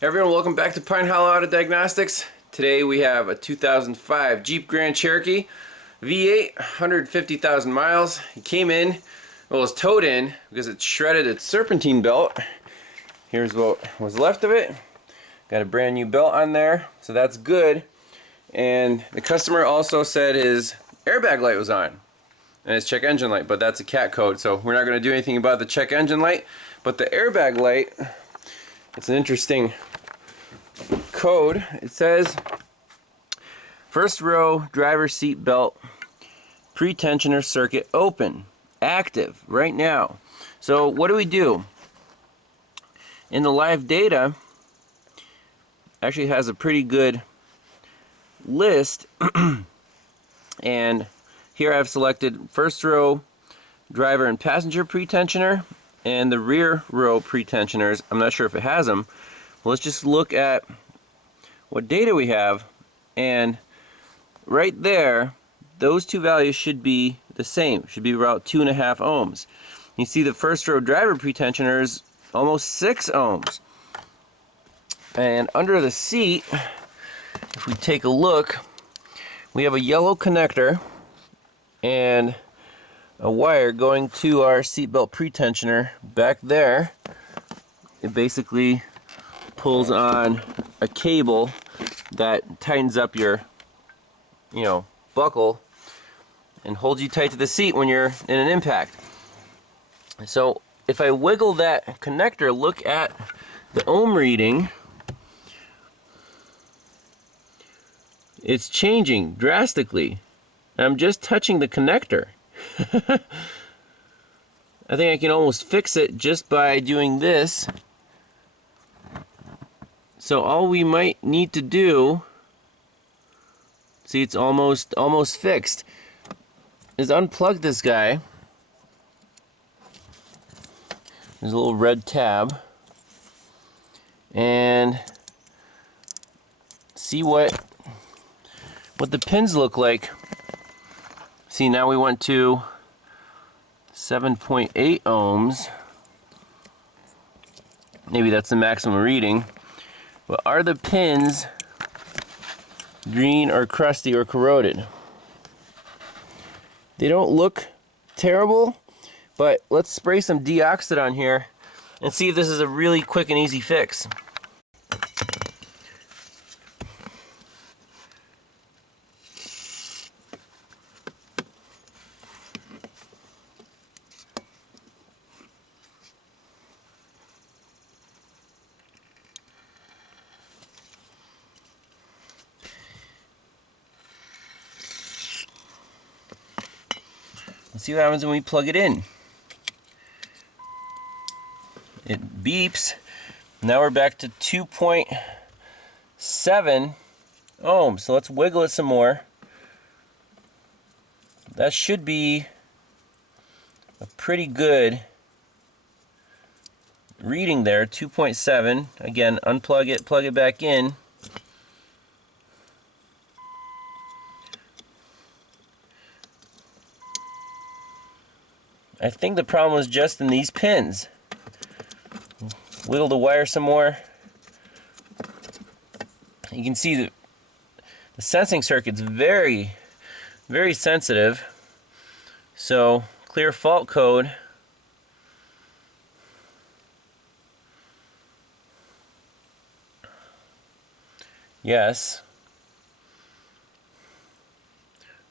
Hey everyone, welcome back to Pine Hollow Auto Diagnostics. Today we have a 2005 Jeep Grand Cherokee V8, 150,000 miles. It came in, well, it was towed in because it shredded its serpentine belt. Here's what was left of it. Got a brand new belt on there, so that's good. And the customer also said his airbag light was on and his check engine light, but that's a cat code, so we're not going to do anything about the check engine light. But the airbag light, it's an interesting code. It says first row driver seat belt pretensioner circuit open, active right now. So what do? In the live data, actually has a pretty good list. And here I've selected first row driver and passenger pretensioner and the rear row pretensioners. I'm not sure if it has them. Well, let's just look at what data we have, and right there those two values should be the same, should be about 2.5 ohms. You see the first row driver pretensioner is almost 6 ohms. And under the seat, if we take a look, we have a yellow connector and a wire going to our seatbelt pretensioner back there. It basically pulls on a cable that tightens up your, buckle and holds you tight to the seat when you're in an impact. So if I wiggle that connector, look at the ohm reading. It's changing drastically. I'm just touching the connector. I think I can almost fix it just by doing this. So all we might need to do, see, it's almost fixed, is unplug this guy. There's a little red tab, and see what the pins look like. See, now we went to 7.8 ohms. Maybe that's the maximum reading. But are the pins green or crusty or corroded? They don't look terrible, but let's spray some deoxit on here and see if this is a really quick and easy fix. Let's see what happens when we plug it in. It beeps. Now we're back to 2.7 ohms. So let's wiggle it some more. That should be a pretty good reading there, 2.7. Again, unplug it, plug it back in. I think the problem was just in these pins. Wiggle the wire some more. You can see that the sensing circuit's very, very sensitive. So, clear fault code. Yes.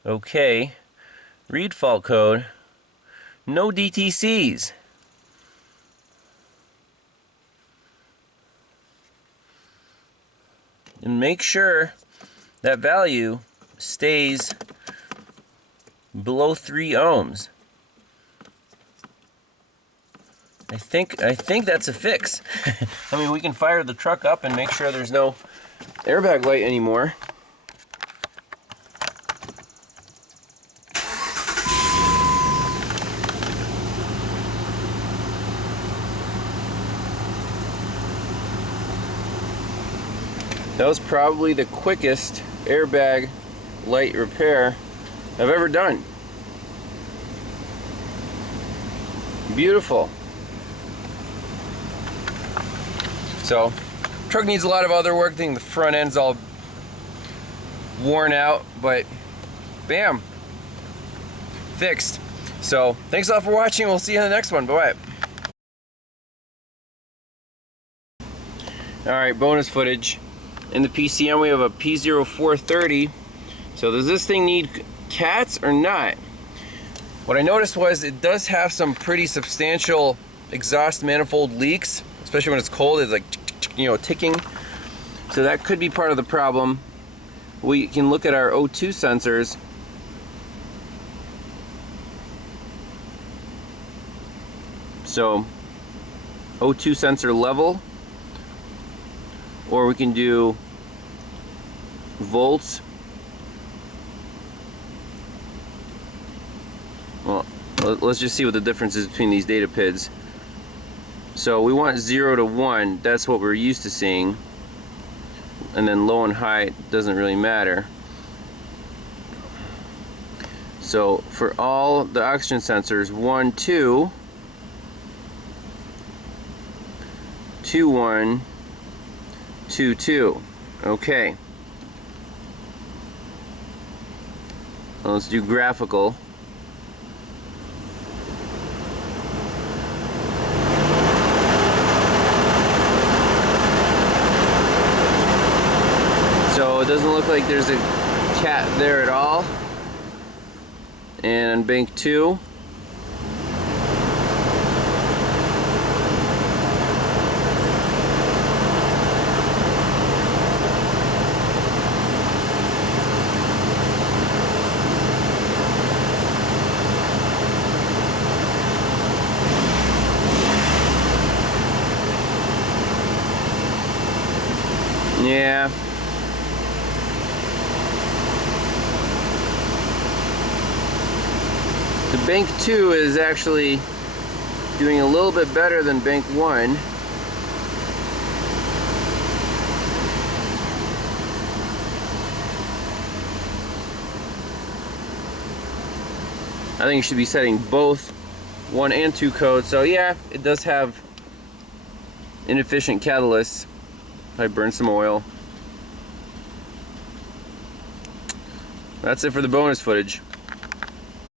Okay. Read fault code. No DTCs. And make sure that value stays below 3 ohms. I think that's a fix. I mean, we can fire the truck up and make sure there's no airbag light anymore. That was probably the quickest airbag light repair I've ever done. Beautiful. So Truck needs a lot of other work. I think the front end's all worn out, but bam, fixed. So thanks a lot for watching. We'll see you in the next one. Bye-bye. Alright, bonus footage. In the PCM we have a P0430. So does this thing need cats or not? What I noticed was it does have some pretty substantial exhaust manifold leaks, especially when it's cold. It's like, you know, ticking. So that could be part of the problem. We can look at our O2 sensors. So O2 sensor level, or we can do volts. Well, let's just see what the difference is between these data PIDs. So we want 0 to 1, that's what we're used to seeing. And then low and high doesn't really matter. So for all the oxygen sensors, 1, 2, 2, 1, 2, 2. Okay. Well, let's do graphical. So it doesn't look like there's a cat there at all. And on bank 2, yeah. The bank 2 is actually doing a little bit better than bank 1. I think you should be setting both 1 and 2 codes. So yeah, it does have inefficient catalysts. I burned some oil. That's it for the bonus footage.